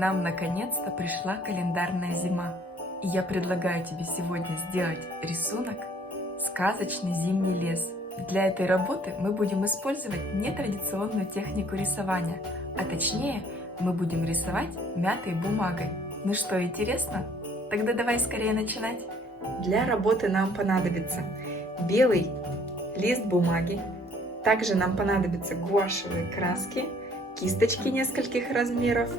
нам наконец-то пришла календарная зима. И я предлагаю тебе сегодня сделать рисунок «Сказочный зимний лес». Для этой работы мы будем использовать нетрадиционную технику рисования, а точнее мы будем рисовать мятой бумагой. Ну что, интересно? Тогда давай скорее начинать. Для работы нам понадобится белый лист бумаги, также нам понадобятся гуашевые краски, кисточки нескольких размеров,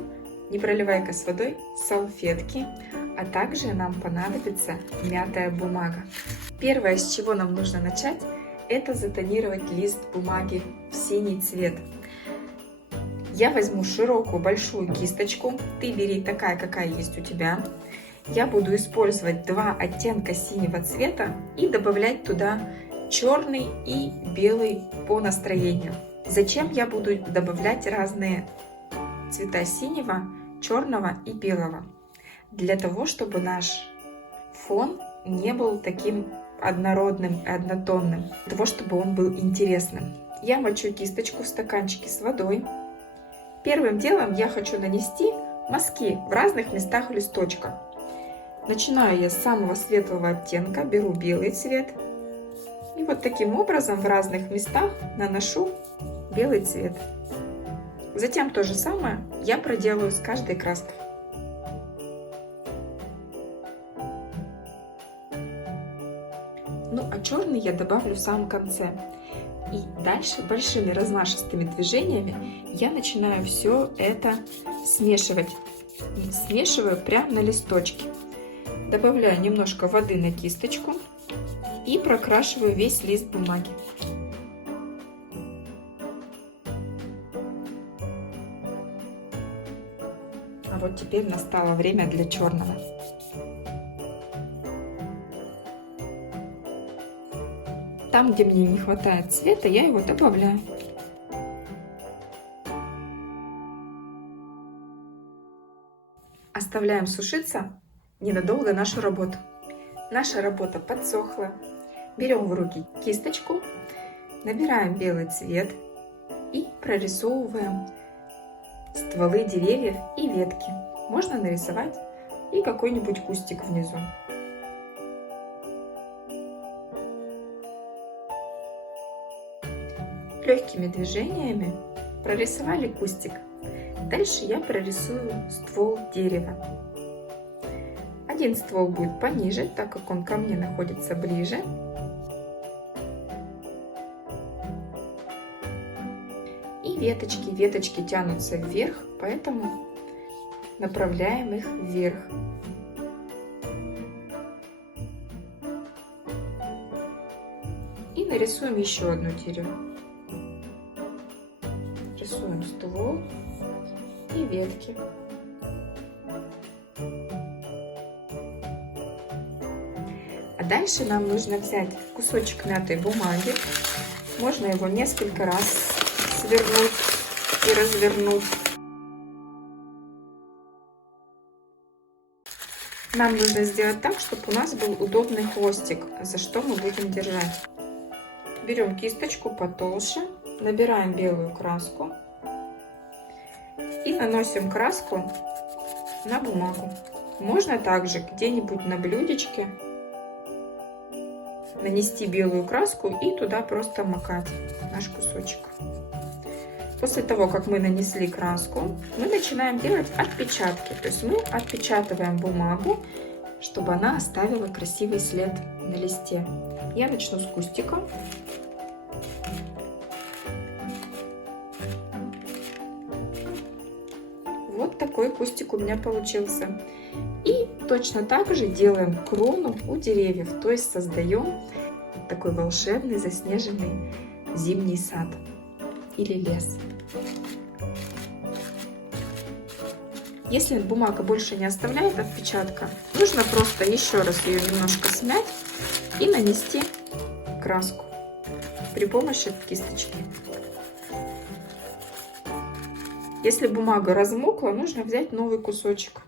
непроливайка с водой, салфетки, а также нам понадобится мятая бумага. Первое, с чего нам нужно начать, это затонировать лист бумаги в синий цвет. Я возьму широкую большую кисточку, ты бери такая, какая есть у тебя. Я буду использовать два оттенка синего цвета и добавлять туда черный и белый по настроению. Зачем я буду добавлять разные цвета синего, черного и белого? Для того, чтобы наш фон не был таким однородным и однотонным, для того, чтобы он был интересным. Я мочу кисточку в стаканчике с водой. Первым делом я хочу нанести мазки в разных местах листочка. Начинаю я с самого светлого оттенка, беру белый цвет. И вот таким образом в разных местах наношу белый цвет. Затем то же самое я проделаю с каждой краской. Ну а черный я добавлю в самом конце. И дальше большими размашистыми движениями я начинаю все это смешивать. Смешиваю прямо на листочке. Добавляю немножко воды на кисточку и прокрашиваю весь лист бумаги. А вот теперь настало время для черного. Там, где мне не хватает цвета, я его добавляю. Оставляем сушиться ненадолго нашу работу. Наша работа подсохла. Берем в руки кисточку, набираем белый цвет и прорисовываем стволы деревьев и ветки. Можно нарисовать и какой-нибудь кустик внизу. Легкими движениями прорисовали кустик. Дальше я прорисую ствол дерева. Один ствол будет пониже, так как он ко мне находится ближе. И веточки тянутся вверх, поэтому направляем их вверх. И нарисуем еще одно дерево. Рисуем ствол и ветки. А дальше нам нужно взять кусочек мятой бумаги. Можно его несколько раз свернуть и развернуть. Нам нужно сделать так, чтобы у нас был удобный хвостик, за что мы будем держать. Берем кисточку потолще, набираем белую краску и наносим краску на бумагу. Можно также где-нибудь на блюдечке нанести белую краску и туда просто макать наш кусочек. После того, как мы нанесли краску, мы начинаем делать отпечатки. То есть мы отпечатываем бумагу, чтобы она оставила красивый след на листе. Я начну с кустика. Вот такой кустик у меня получился. И точно так же делаем крону у деревьев, то есть создаем такой волшебный заснеженный зимний сад или лес. Если бумага больше не оставляет отпечатка, нужно просто еще раз ее немножко смять и нанести краску при помощи кисточки. Если бумага размокла, нужно взять новый кусочек.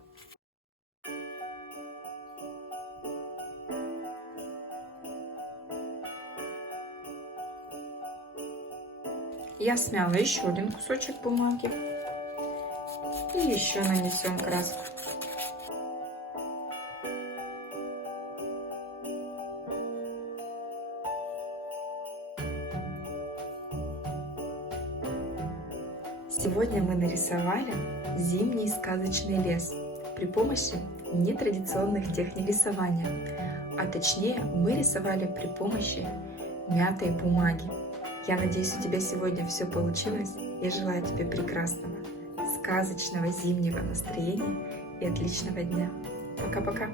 Я смяла еще один кусочек бумаги. И И еще нанесем краску. Сегодня мы нарисовали зимний сказочный лес при помощи нетрадиционных техник рисования, а точнее мы рисовали при помощи мятой бумаги. Я надеюсь, у тебя сегодня все получилось. Я желаю тебе прекрасного, сказочного зимнего настроения и отличного дня. Пока-пока!